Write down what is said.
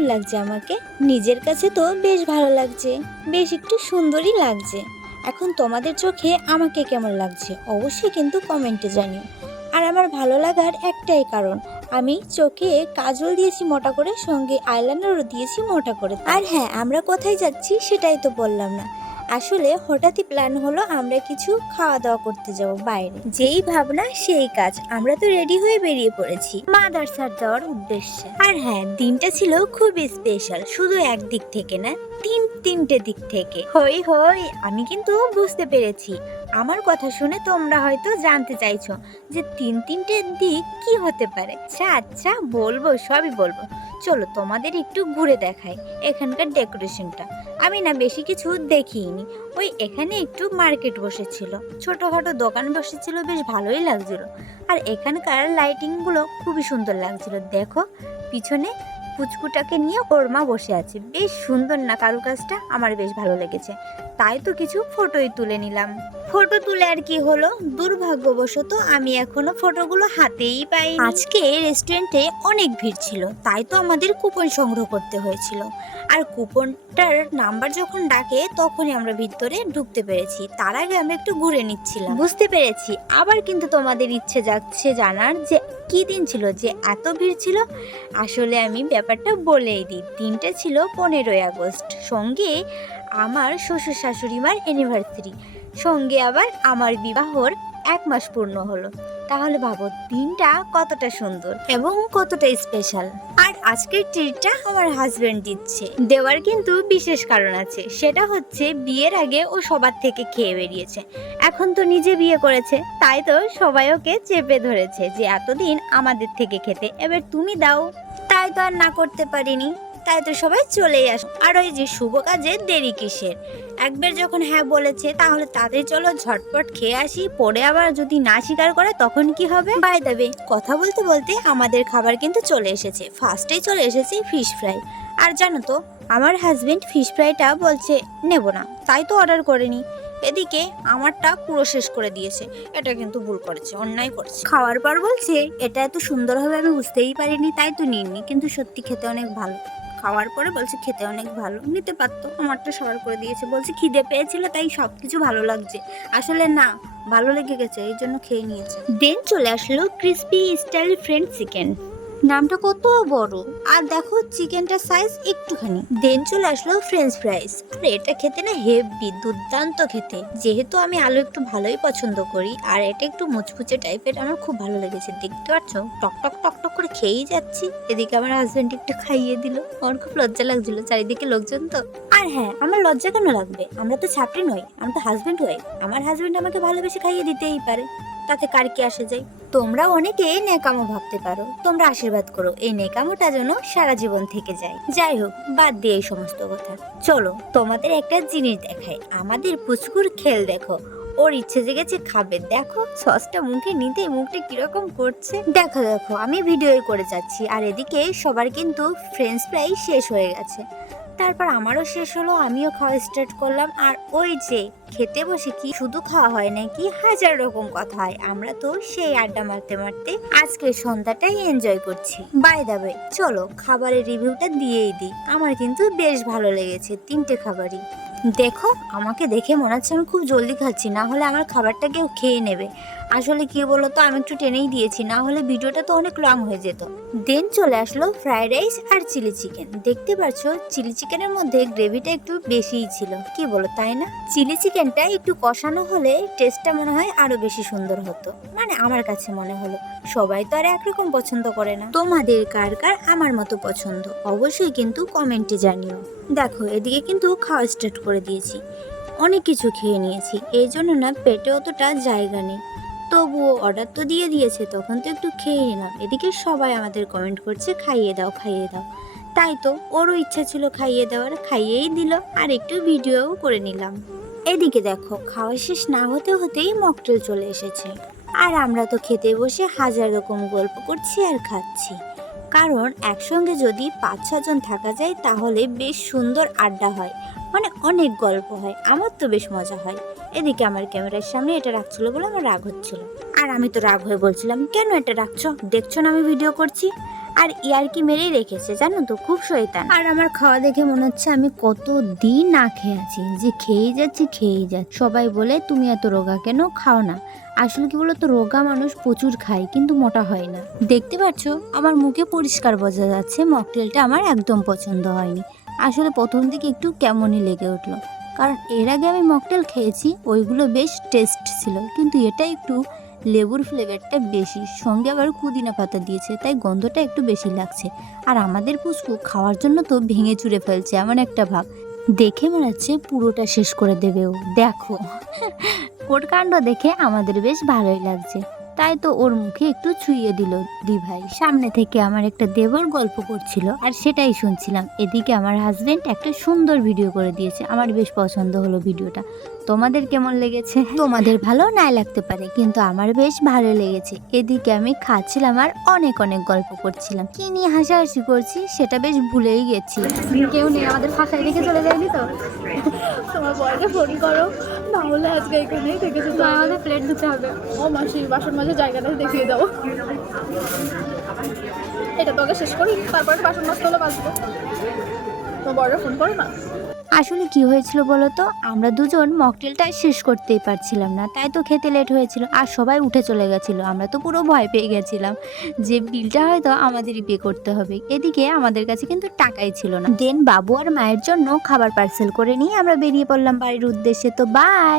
কেমন লাগছে আমাকে? নিজের কাছে তো বেশ ভালো লাগছে, বেশ একটু সুন্দরই লাগছে। এখন তোমাদের চোখে আমাকে কেমন লাগছে অবশ্যই কিন্তু কমেন্টে জানিও। আর আমার ভালো লাগার একটাই কারণ, আমি চোখে কাজল দিয়েছি মোটা করে, সঙ্গে আইলাইনারও দিয়েছি মোটা করে। আর হ্যাঁ, আমরা কোথায় যাচ্ছি সেটাই তো বললাম না। আসলে হঠাৎই প্ল্যান হলো আমরা কিছু খাওয়া দাওয়া করতে যাব বাইরে। যেই ভাবনা সেই কাজ, আমরা তো রেডি হয়ে বেরিয়ে পড়েছি মাদারসার যাওয়ার উদ্দেশ্যে। আর হ্যাঁ, দিনটা ছিল খুবই স্পেশাল, শুধু একদিক থেকে না, তিনটে দিক থেকে। হই হই, আমি কিন্তু বুঝতে পেরেছি। আমার কথা শুনে তোমরা হয়তো জানতে চাইছো যে তিনটে দিক কি হতে পারে। আচ্ছা বলবো, সবই বলবো। চলো তোমাদের একটু ঘুরে দেখাই এখানকার ডেকোরেশনটা। আমি না বেশি কিছু দেখিনি, ওই এখানে একটু মার্কেট বসেছিল, ছোটখাটো দোকান বসেছিল, বেশ ভালোই লাগছিল। আর এখানকার লাইটিংগুলো খুবই সুন্দর লাগছিল। দেখো পিছনে পুচকুটাকে নিয়ে ওর মা বসে আছে, বেশ সুন্দর না কারুকাজটা? আমার বেশ ভালো লেগেছে, তাই তো কিছু ফটোই তুলে নিলাম। ফটো তুলে আর কি হলো, দুর্ভাগ্যবশত আমি এখনো ফটোগুলো হাতেই পাই। আজকে রেস্টুরেন্টে অনেক ভিড় ছিল, তাই তো আমাদের কুপন সংগ্রহ করতে হয়েছিল। আর কুপনটার নাম্বার যখন ডাকে তখনই আমরা ভিতরে ঢুকতে পেরেছি। তার আগে আমরা একটু ঘুরে নিচ্ছিলাম। বুঝতে পেরেছি, আবার কিন্তু তোমাদের ইচ্ছে যাচ্ছে জানার যে কি দিন ছিল যে এত ভিড় ছিল। আসলে আমি ব্যাপারটা বলেই দিই, দিনটা ছিল 15ই আগস্ট, সঙ্গে আমার শ্বশুর শাশুড়ি মার অ্যানিভার্সারি, সঙ্গে আবার আমার বিবাহর 1 মাস পূর্ণ হলো। তাহলে ভাবো দিনটা কতটা সুন্দর এবং কতটা স্পেশাল। আর আজকের ট্রিটটা আমার হাজবেন্ড দিচ্ছে। দেওয়ার কিন্তু বিশেষ কারণ আছে, সেটা হচ্ছে বিয়ের আগে ও সবার থেকে খেয়ে বেরিয়েছে, এখন তো নিজে বিয়ে করেছে, তাই তো সবাই ওকে চেপে ধরেছে যে এতদিন আমাদের থেকে খেতে, এবার তুমি দাও। তাই তো আর না করতে পারিনি, তাই তো সবাই চলেই আসে। আর ওই যে শুভ কাজে দেরি কিসের, একবার যখন হ্যাঁ বলেছে তাহলে তাদের চলো ঝটপট খেয়ে আসি, পরে আবার যদি না স্বীকার করে তখন কি হবে। বাই দ্য ওয়ে, কথা বলতে বলতে আমাদের খাবার কিন্তু চলে এসেছে। ফার্স্টেই চলে এসেছে ফিশ ফ্রাই। আর জানো তো আমার হাজবেন্ড ফিশ ফ্রাইটা বলছে নেব না, তাই তো অর্ডার করেনি। এদিকে আমারটা পুরো শেষ করে দিয়েছে। এটা কিন্তু ভুল করেছে, অন্যায় করেছে। খাওয়ার পর বলছে এটা এত সুন্দর হবে আমি বুঝতেই পারিনি, তাই তো নিইনি, কিন্তু সত্যি খেতে অনেক ভালো। খাওয়ার পরে বলছে খেতে অনেক ভালো, নিতে পারতো, আমারটা সবার করে দিয়েছে। বলছে খিদে পেয়েছিল তাই সবকিছু ভালো লাগছে, আসলে না, ভালো লেগে গেছে এই জন্য খেয়ে নিয়েছে। দেন চলে আসলো ক্রিস্পি স্টাইল ফ্রেঞ্চ চিকেন, নামটা কত বড়, আর দেখো চিকেনটার সাইজ একটুখানি। দেন চলে আসলো ফ্রেঞ্চ ফ্রাইস, আর এটা খেতে না হেভি দুর্দান্ত খেতে। যেহেতু আমি আলু একটু ভালোই পছন্দ করি, আর এটা একটু মুচমুচে টাইপের, আমার খুব ভালো লেগেছে। দেখতে পাচ্ছ টক টক টক টক করে খেয়েই যাচ্ছি। এদিকে আমার হাজবেন্ড একটু খাইয়ে দিল, আমার খুব লজ্জা লাগছিল, চারিদিকে লোকজন তো। আর হ্যাঁ, আমার লজ্জা কেন লাগবে, আমরা তো ছাত্রী নই, আমি তো হাজবেন্ড হই। আমার হাজবেন্ড আমাকে ভালোবেসে খাইয়ে দিতেই পারে, তাতে কার কি আসে যায়। তোমরা অনেকে নেকামো ভাবতে পারো, তোমরা আশীর্বাদ করো এই নেকামোটা যেন সারা জীবন থেকে যায়। যাই হোক, বাদ দিয়ে এই সমস্ত কথা, চলো তোমাদের একটা জিনিস দেখাই। আমাদের পুচকুর খেল দেখো, ওর ইচ্ছে জেগেছে খাবে। দেখো সসটা মুখে নিতেই মুখটা কিরকম করছে। দেখো দেখো, আমি ভিডিওই করে যাচ্ছি, আর এদিকে সবার কিন্তু ফ্রেঞ্চ ফ্রাই শেষ হয়ে গেছে। তারপর আমারও শেষ হলো, আমিও খাওয়া স্টার্ট করলাম। আর ওই যে খেতে বসে কি শুধু খাওয়া হয় নাকি, হাজার রকম কথা হয়। আমরা তো সেই আড্ডা মারতে মারতে আজকে সন্ধ্যাটাই এনজয় করছি। বাই দ্য ওয়ে, চলো খাবারের রিভিউটা দিয়েই দিই। আমার কিন্তু বেশ ভালো লেগেছে 3টে খাবারই। দেখো আমাকে দেখে মনে হচ্ছে আমি খুব জলদি খাচ্ছি, না হলে আমার খাবারটা কেউ খেয়ে নেবে। আসলে কি বলতো, আমি একটু টেনেই দিয়েছি, না হলে ভিডিওটা তো অনেক লং হয়ে যেত। দেন চলে আসলো ফ্রাইড রাইস আর চিলি চিকেন। দেখতে পাচ্ছ চিলি চিকেনের মধ্যে গ্রেভিটা একটু বেশিই ছিল, কি বলো তাই না? চিলি চিকেনটা একটু কষানো হলে টেস্টটা মনে হয় আরো বেশি সুন্দর হতো, মানে আমার কাছে মনে হলো। সবাই তো আর একরকম পছন্দ করে না, তোমাদের কার কার আমার মতো পছন্দ অবশ্যই কিন্তু কমেন্টে জানিও। দেখো এদিকে কিন্তু খাওয়া স্টার্ট করে দিয়েছি, অনেক কিছু খেয়ে নিয়েছি, এই জন্য না পেটে অতটা জায়গা নেই। তবুও অর্ডার তো দিয়ে দিয়েছে, তখন তো একটু খেয়ে নিলাম। এদিকে সবাই আমাদের কমেন্ট করছে খাইয়ে দাও খাইয়ে দাও, তাই তো ওরও ইচ্ছা ছিল খাইয়ে দেওয়ার, খাইয়েই দিল, আর একটু ভিডিওও করে নিলাম। এদিকে দেখো খাওয়া শেষ না হতে হতেই মকটেল চলে এসেছে, আর আমরা তো খেতে বসে হাজার রকম গল্প করছি আর খাচ্ছি। কারণ একসঙ্গে যদি 5-6 জন থাকা যায় তাহলে বেশ সুন্দর আড্ডা হয়, মানে অনেক গল্প হয়, আমার তো বেশ মজা হয়। এদিকে আমার ক্যামেরার সামনে এটা রাখছিল বলে আমার রাগ হচ্ছিল, আর আমি তো রাগ হয়ে বলছিলাম কেন এটা রাখছো, দেখছো না আমি ভিডিও করছি। আর ইয়ারকি মেরেই রেখেছে, জানো তো, খুব শয়তান। আর আমার খাওয়া দেখে মনে হচ্ছে আমি কত দিন না খেয়ে আছি, যে খেয়েই যাচ্ছি। সবাই বলে তুমি এত রোগা কেন, খাও না। আসলে কি বলতো, রোগা মানুষ প্রচুর খায় কিন্তু মোটা হয় না। দেখতে পাচ্ছ আমার মুখে পরিষ্কার বোঝা যাচ্ছে মকটেলটা আমার একদম পছন্দ হয়নি। আসলে প্রথম দিকে একটু কেমনই লেগে উঠলো, কারণ এর আগে আমি মকটেল খেয়েছি, ওইগুলো বেশ টেস্ট ছিল, কিন্তু এটা একটু লেবুর ফ্লেভারটা বেশি, সঙ্গে আবার পুদিনা পাতা দিয়েছে, তাই গন্ধটা একটু বেশি লাগছে। আর আমাদের পুচকু খাওয়ার জন্য তো ভেঙে চুরে ফেলছে, এমন একটা ভাব, দেখে মনে হচ্ছে পুরোটা শেষ করে দেবে ও। দেখো ওর কাণ্ড দেখে আমাদের বেশ ভালোই লাগছে, তাই তো ওর মুখে একটু ছুঁয়ে দিল দিভাই। সামনে থেকে আমার একটা দেবর গল্প করছিল আর সেটাই শুনছিলাম। এদিকে আমার হাজবেন্ড একটা সুন্দর ভিডিও করে দিয়েছে, আমার বেশ পছন্দ হলো ভিডিওটা। তোমাদের কেমন লেগেছে? তোমাদের ভালো না লাগতে পারে, কিন্তু আমার বেশ ভালো লেগেছে। এদিকে আমি খাচ্ছিলাম আর অনেক অনেক গল্প করছিলাম, কি নিয়ে হাসাহাসি করছি সেটা বেশ ভুলেই গেছি। কেউ নেই, আমাদের ফাঁসায় রেখে চলে যায়নি তো? তোমার বয়কে ফোন করো, না হলে আজকে এখানেই থেকে যেতে না, হবে। আমাদের প্লেট ধুতে হবে। ও মাসি, বাসন মাঝে জায়গাটা দেখিয়ে দাও। এটা তোকে শেষ করি, তারপরে বাসন মাজতে হলে বাঁচবো। তোমার বয়রা ফোন করো না। আসলে কি হয়েছিল বলো তো, আমরা দুজন মকটেলটা শেষ করতেই পারছিলাম না, তাই তো খেতে লেট হয়েছিল আর সবাই উঠে চলে গেছিলো। আমরা তো পুরো ভয় পেয়ে গেছিলাম যে বিলটা হয়তো আমাদেরই পে করতে হবে। এদিকে আমাদের কাছে কিন্তু টাকাই ছিল না। দেন বাবু আর মায়ের জন্য খাবার পার্সেল করে নিয়ে আমরা বেরিয়ে পড়লাম বাড়ির উদ্দেশ্যে। তো বাই।